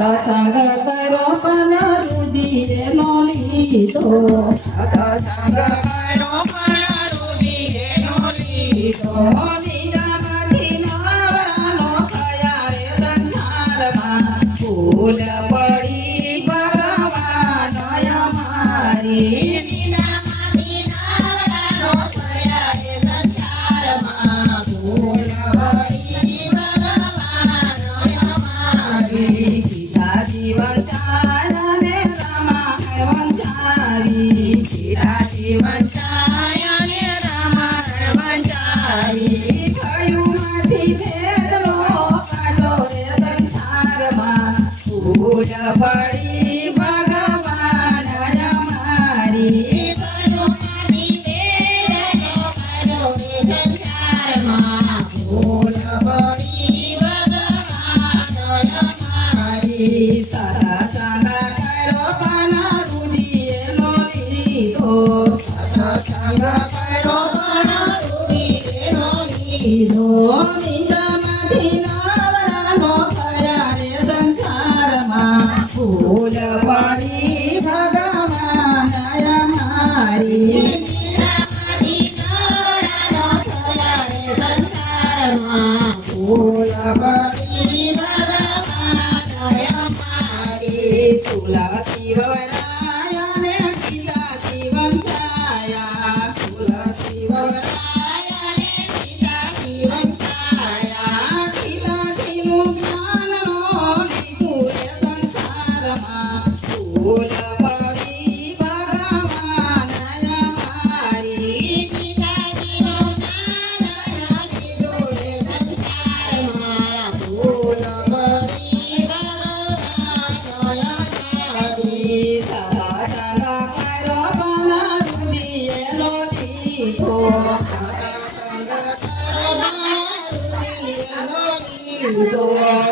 સત્સંગ કરો પણ રુધિરે નો લીધો સત્સંગ કરો પણ રુધિરે નો લીધો નિજામાંથી નવરાનો થયા રે સંસારમાં ભૂલ પડી ભગવાન અમારી નિજામાંથી નવરાનો થયા રે સંસારમાં ભૂલ પડી ભગવાન અમારી સીતા જીવન ચાલને રામાયણ વંચાવી સીતા જીવન ચાયને રામાયણ વંચાવી થયું માંથી ભેદનો કાઢો રે સંસારમાં ભૂલ પડી ભગવાન અમારી થયોમાંથી ભેદનો કાઢો રે સંસારમાં ભૂલ પડી ભગવાન અમારી સત્સંગ કરો પણ રુધિરે નો લીધો સત્સંગ કરો પણ રુધિરે નો લીધો નિજામાંથી નવરાનો થયા રે સંસારમાં ભૂલ પડી ભગવાન અમારી નિજામાંથી નવરાનો થયા રે સંસારમાં ભૂલ પડી ભગવાન અમારી તુલસી વરાયને સીતા જીવન છાયા તુલસી વરાયને સીતા જીવન છાયા સીતાજીનું જ્ઞાનનો લીધું રે સંસારમાં ભૂલ પડી ભગવાન અમારી સીતાજીનું જ્ઞાન લીધું રે સંસારમાં ભૂલ પડી ભગવાન અમારી સત્સંગ કરો પણ રુધિરે નો લીધો સત્સંગ કરો પણ રુધિરે નો લીધો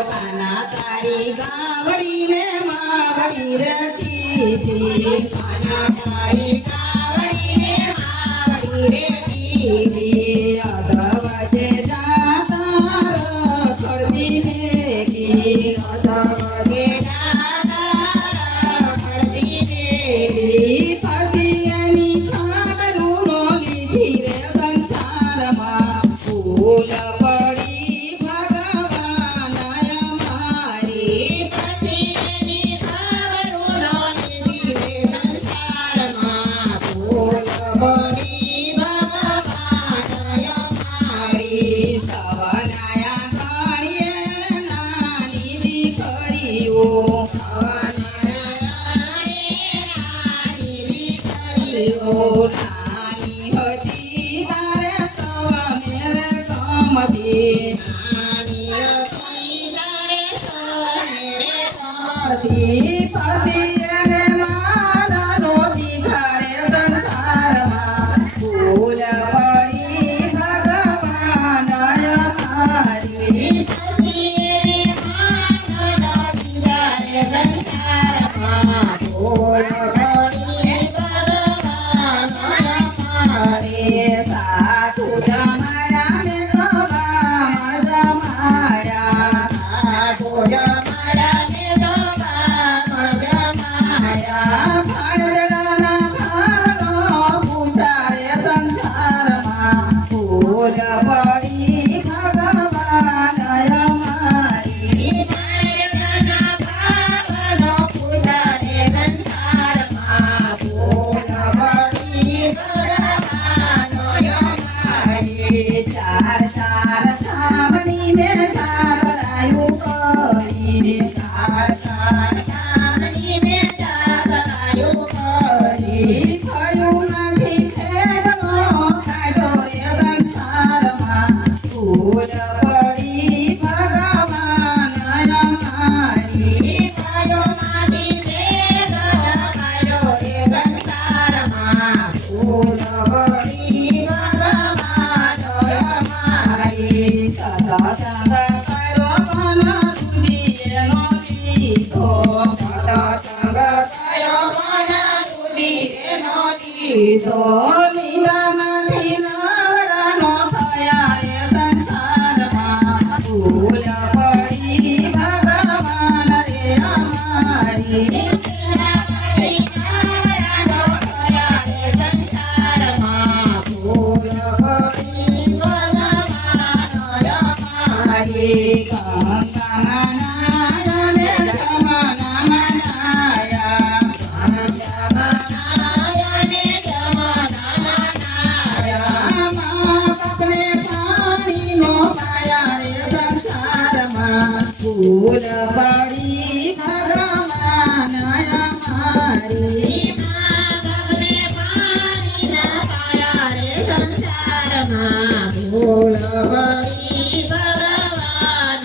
કાના તારી ગાવડીને માવડી રચીતી કાના તારી કાવડીને માવડી રે દીધી અધવજે જાતા રખડતી ફેંકી અધવજે જાતા રખડતી ફેરી પછી એની ખાબરું નો લીધી રે સંસારમાં ભૂલ પડી ભગવાન અમારી પછી એની ખબરો નો લીધી રે સંસારમાં ભૂલ પડી ભગવાન અમારી સવનાયા ઘણીએ નાની દીકરીઓ નાની હતી તારે સવને રે ગમતી પછી એને મારાનો દીધા રે સંસારમાં ભૂલ પડી ભગવાન અમારી સાધુ જમાડા મેં સભામાં જમાડા ફળદડાના ફાળો પૂછા રે સંસારમાં ભૂલ પડી ભગવાન અમારી ચાર ચાર સામની મેં જાગરાયું કરી થયું નથી છેડનો કાઢો રે સંસારમાં ભૂલ પડી ભગવાન અમારી સત્સંગ કરો પણ રુધિરે નો લીધો નીરામાંથી નવરાનો થયા રે સંસારમાં ભૂલ પડી ભગવાન રે ફૂલ પડી ભગવાન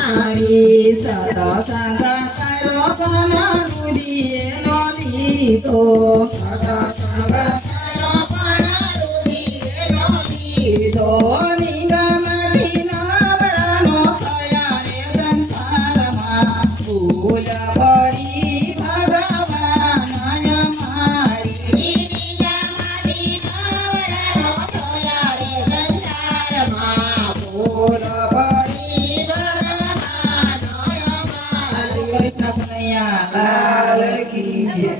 અમારી સતસંગ કરો પણ રુદિએ નો લીધો નિગમથી નવરાનો થયા રે સંસારમાં ફૂલ પડી ભગવાન અમારી કૃષ્ણ કનૈયા લાલ કી જય.